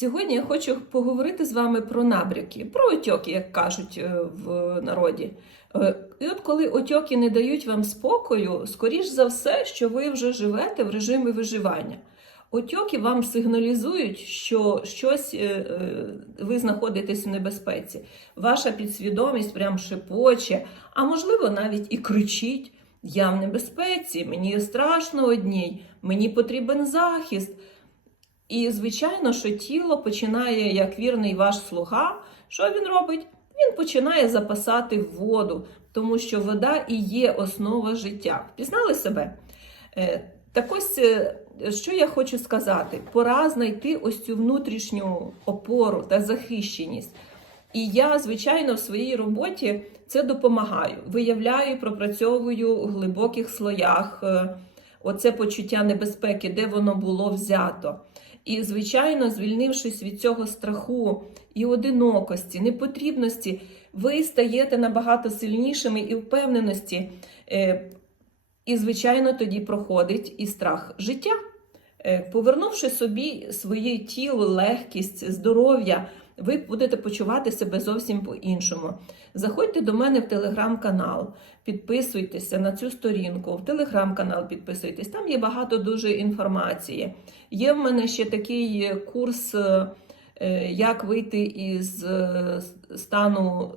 Сьогодні я хочу поговорити з вами про набряки, про отьоки, як кажуть е, в народі. Е, І от коли отьоки не дають вам спокою, скоріш за все, що ви вже живете в режимі виживання. Отьоки вам сигналізують, що щось е, ви знаходитесь в небезпеці. Ваша підсвідомість прям шепоче, а можливо навіть і кричить: Я в небезпеці, мені страшно одній, мені потрібен захист. І, звичайно, що тіло починає, як вірний ваш слуга, що він робить? Він починає запасати воду, тому що вода і є основа життя. Впізнали себе? Е, Так ось, е, що я хочу сказати: пора знайти ось цю внутрішню опору та захищеність. І я, звичайно, в своїй роботі це допомагаю. Виявляю, пропрацьовую у глибоких слоях е, оце почуття небезпеки, де воно було взято. І, звичайно, звільнившись від цього страху і одинокості, непотрібності, ви стаєте набагато сильнішими і впевненості. Е, І, звичайно, тоді проходить і страх життя. Е, Повернувши собі своє тіло, легкість, здоров'я, ви будете почувати себе зовсім по-іншому. Заходьте до мене в телеграм-канал, підписуйтеся на цю сторінку, в телеграм-канал підписуйтесь, там є багато дуже інформації. Є в мене ще такий курс, е, як вийти із е, стану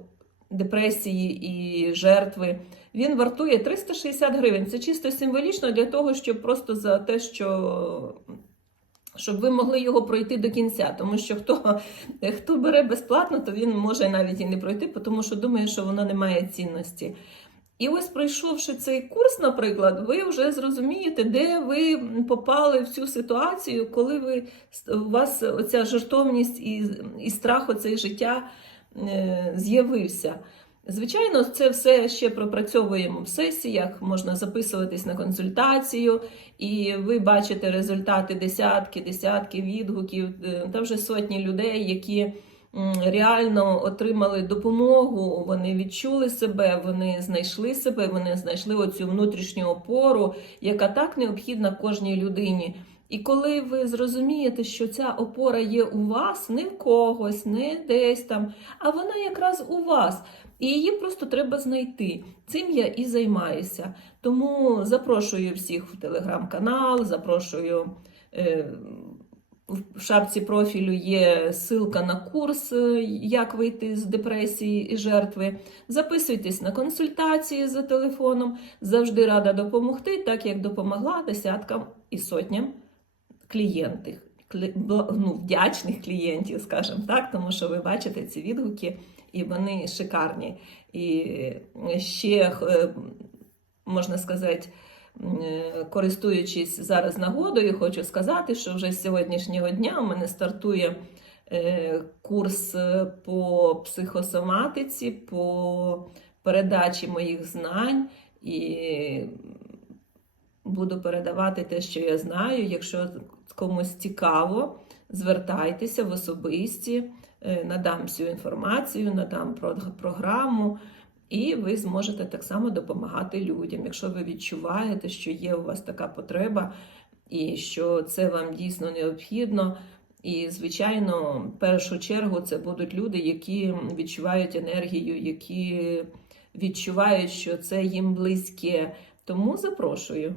депресії і жертви. Він вартує 360 гривень. Це чисто символічно для того, щоб просто за те, що. Щоб ви могли його пройти до кінця, тому що хто, хто бере безплатно, то він може навіть і не пройти, тому що думає, що воно не має цінності. І ось пройшовши цей курс, наприклад, ви вже зрозумієте, де ви попали в цю ситуацію, коли ви у вас оця жертовність і, і страх оцей життя е, з'явився. Звичайно, це все ще пропрацьовуємо в сесіях, можна записуватись на консультацію, і ви бачите результати десятки, десятки відгуків, е, та вже сотні людей, які реально отримали допомогу, вони відчули себе, вони знайшли себе, вони знайшли оцю внутрішню опору, яка так необхідна кожній людині. І коли ви зрозумієте, що ця опора є у вас, не в когось, не десь там, а вона якраз у вас. І її просто треба знайти. Цим я і займаюся. Тому запрошую всіх в телеграм-канал, запрошую. Е, в шапці профілю є ссылка на курс, е, як вийти з депресії і жертви. Записуйтесь на консультації за телефоном. Завжди рада допомогти, так як допомогла десяткам і сотням клієнтів, ну, вдячних клієнтів, скажімо так, тому що ви бачите ці відгуки, і вони шикарні. І ще е, можна сказати. е, Користуючись зараз нагодою, хочу сказати, що вже з сьогоднішнього дня у мене стартує е, курс по психосоматиці, по передачі моїх знань і буду передавати те, що я знаю. Якщо комусь цікаво, звертайтеся в особисті, е, надам всю інформацію, надам програму. І ви зможете так само допомагати людям, якщо ви відчуваєте, що є у вас така потреба, і що це вам дійсно необхідно. І, звичайно, в першу чергу це будуть люди, які відчувають енергію, які відчувають, що це їм близьке. Тому запрошую.